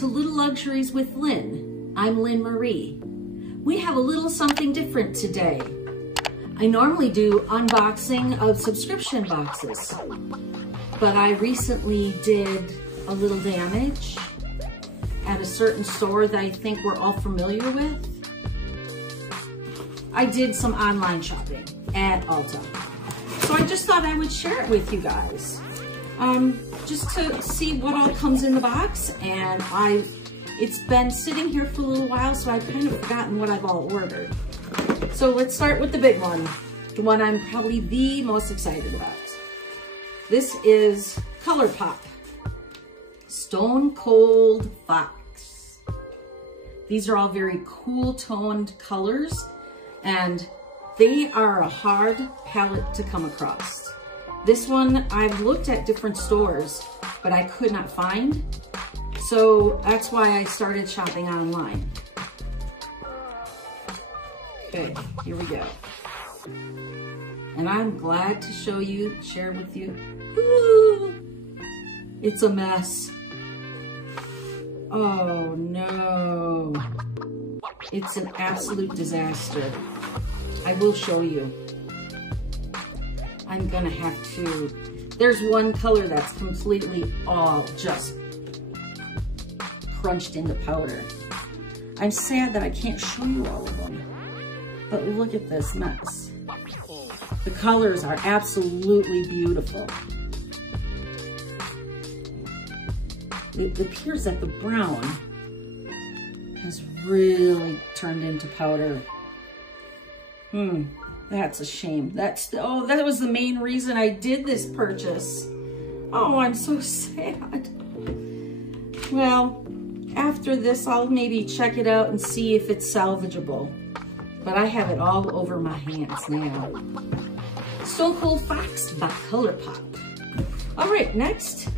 to Little Luxuries with Lynn. I'm Lynn Marie. We have a little something different today. I normally do unboxing of subscription boxes, but I recently did a little damage at a certain store that I think we're all familiar with. I did some online shopping at Ulta. So I just thought I would share it with you guys. Just to see what all comes in the box, and it's been sitting here for a little while, so I've kind of forgotten what I've all ordered. So let's start with the big one, the one I'm probably the most excited about. This is ColourPop Stone Cold Fox. These are all very cool toned colors, and they are a hard palette to come across. This one, I've looked at different stores, but I could not find. So that's why I started shopping online. Okay, here we go. And I'm glad to share with you. Ooh, it's a mess. Oh no. It's an absolute disaster. I will show you. I'm gonna have to. There's one color that's completely all just crunched into powder. I'm sad that I can't show you all of them, but look at this mess. The colors are absolutely beautiful. It appears that the brown has really turned into powder. That's a shame. That was the main reason I did this purchase. Oh, I'm so sad. Well, after this, I'll maybe check it out and see if it's salvageable. But I have it all over my hands now. Stone Cold Fox by ColourPop. All right, next.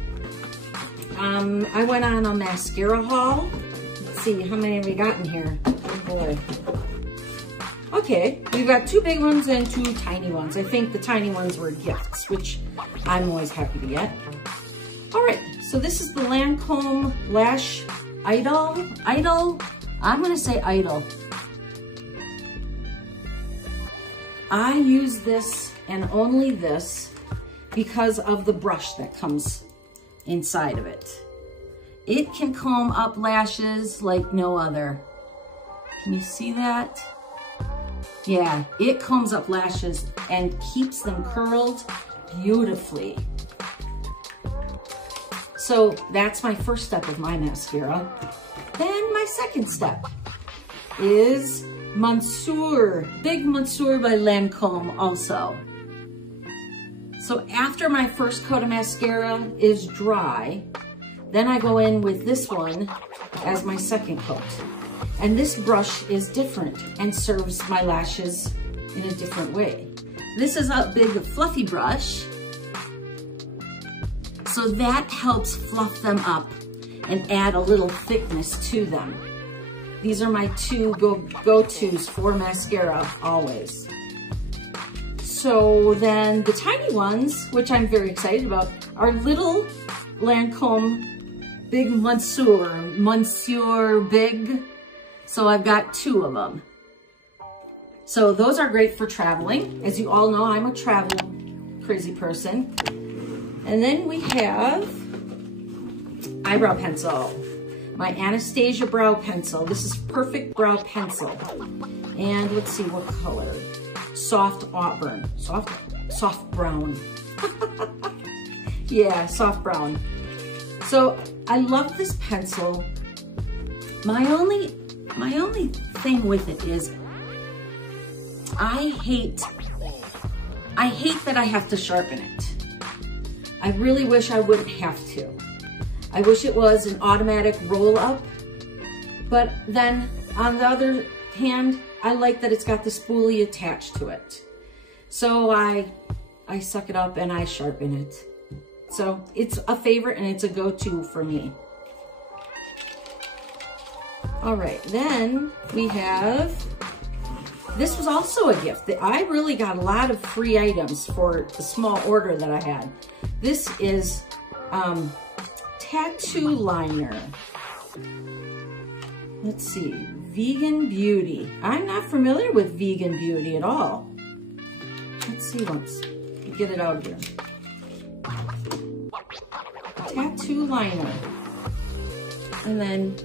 I went on a mascara haul. Let's see, how many have we got in here? Oh boy. Okay, we've got 2 big ones and 2 tiny ones. I think the tiny ones were gifts, which I'm always happy to get. All right, so this is the Lancome Lash Idol. I'm gonna say Idol. I use this and only this because of the brush that comes inside of it. It can comb up lashes like no other. Can you see that? Yeah, it combs up lashes and keeps them curled beautifully. So that's my first step of my mascara. Then my second step is Monsieur, Big Monsieur by Lancome also. So after my first coat of mascara is dry, then I go in with this one as my second coat. And this brush is different and serves my lashes in a different way. This is a big fluffy brush, so that helps fluff them up and add a little thickness to them. These are my 2 go-tos for mascara always. So then the tiny ones, which I'm very excited about, are little Lancome Big Monsieur Big. So I've got 2 of them. So those are great for traveling. As you all know, I'm a travel crazy person. And then we have eyebrow pencil. My Anastasia brow pencil. This is perfect brow pencil. And let's see what color. Soft auburn. Soft brown. Yeah, soft brown. So I love this pencil. My only thing with it is I hate that I have to sharpen it. I really wish I wouldn't have to. I wish it was an automatic roll up, but then on the other hand, I like that it's got the spoolie attached to it. So I suck it up and I sharpen it. So it's a favorite and it's a go-to for me. All right, then we have, this was also a gift. I really got a lot of free items for the small order that I had. This is tattoo liner. Let's see, Vegan Beauty. I'm not familiar with Vegan Beauty at all. Let's see once. Get it out here. Tattoo liner. And then,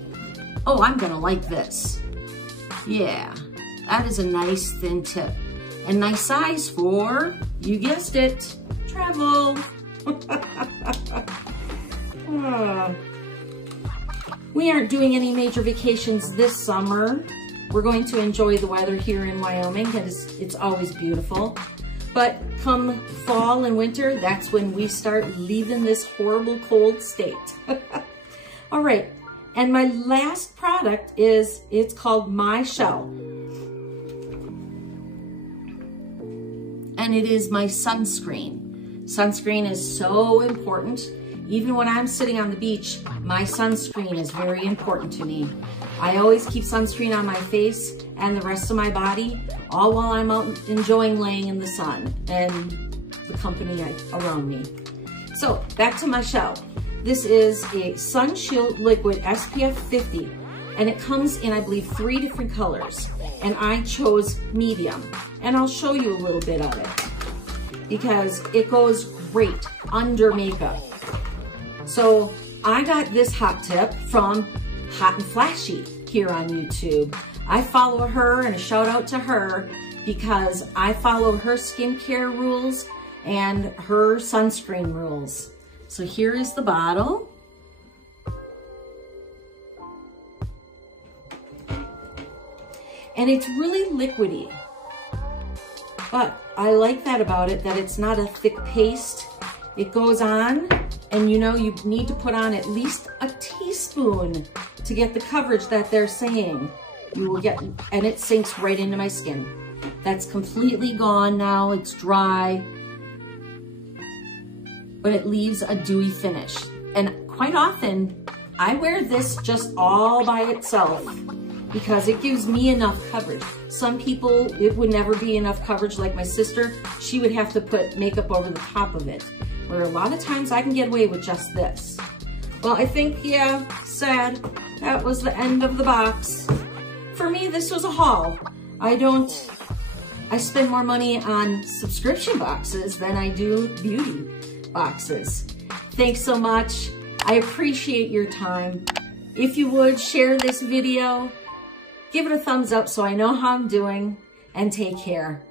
oh, I'm gonna like this. Yeah, that is a nice thin tip. And nice size for, you guessed it, travel. We aren't doing any major vacations this summer. We're going to enjoy the weather here in Wyoming because it's always beautiful. But come fall and winter, that's when we start leaving this horrible cold state. All right, and my last product is, it's called My Shell. And it is my sunscreen. Sunscreen is so important. Even when I'm sitting on the beach, my sunscreen is very important to me. I always keep sunscreen on my face and the rest of my body, all while I'm out enjoying laying in the sun and the company around me. So back to my shell. This is a Sun Shield Liquid SPF 50, and it comes in, I believe, 3 different colors. And I chose medium, and I'll show you a little bit of it because it goes great under makeup. So I got this hot tip from Hot and Flashy here on YouTube. I follow her, and a shout out to her because I follow her skincare rules and her sunscreen rules. So here is the bottle. And it's really liquidy, but I like that about it, that it's not a thick paste. It goes on, and you know you need to put on at least a teaspoon to get the coverage that they're saying you will get, and it sinks right into my skin. That's completely gone now, it's dry, but it leaves a dewy finish. And quite often, I wear this just all by itself because it gives me enough coverage. Some people, it would never be enough coverage, like my sister. She would have to put makeup over the top of it, where a lot of times I can get away with just this. Well, I think, yeah, sad. That was the end of the box. For me, this was a haul. I spend more money on subscription boxes than I do beauty boxes. Thanks so much. I appreciate your time. If you would, share this video, give it a thumbs up so I know how I'm doing, and take care.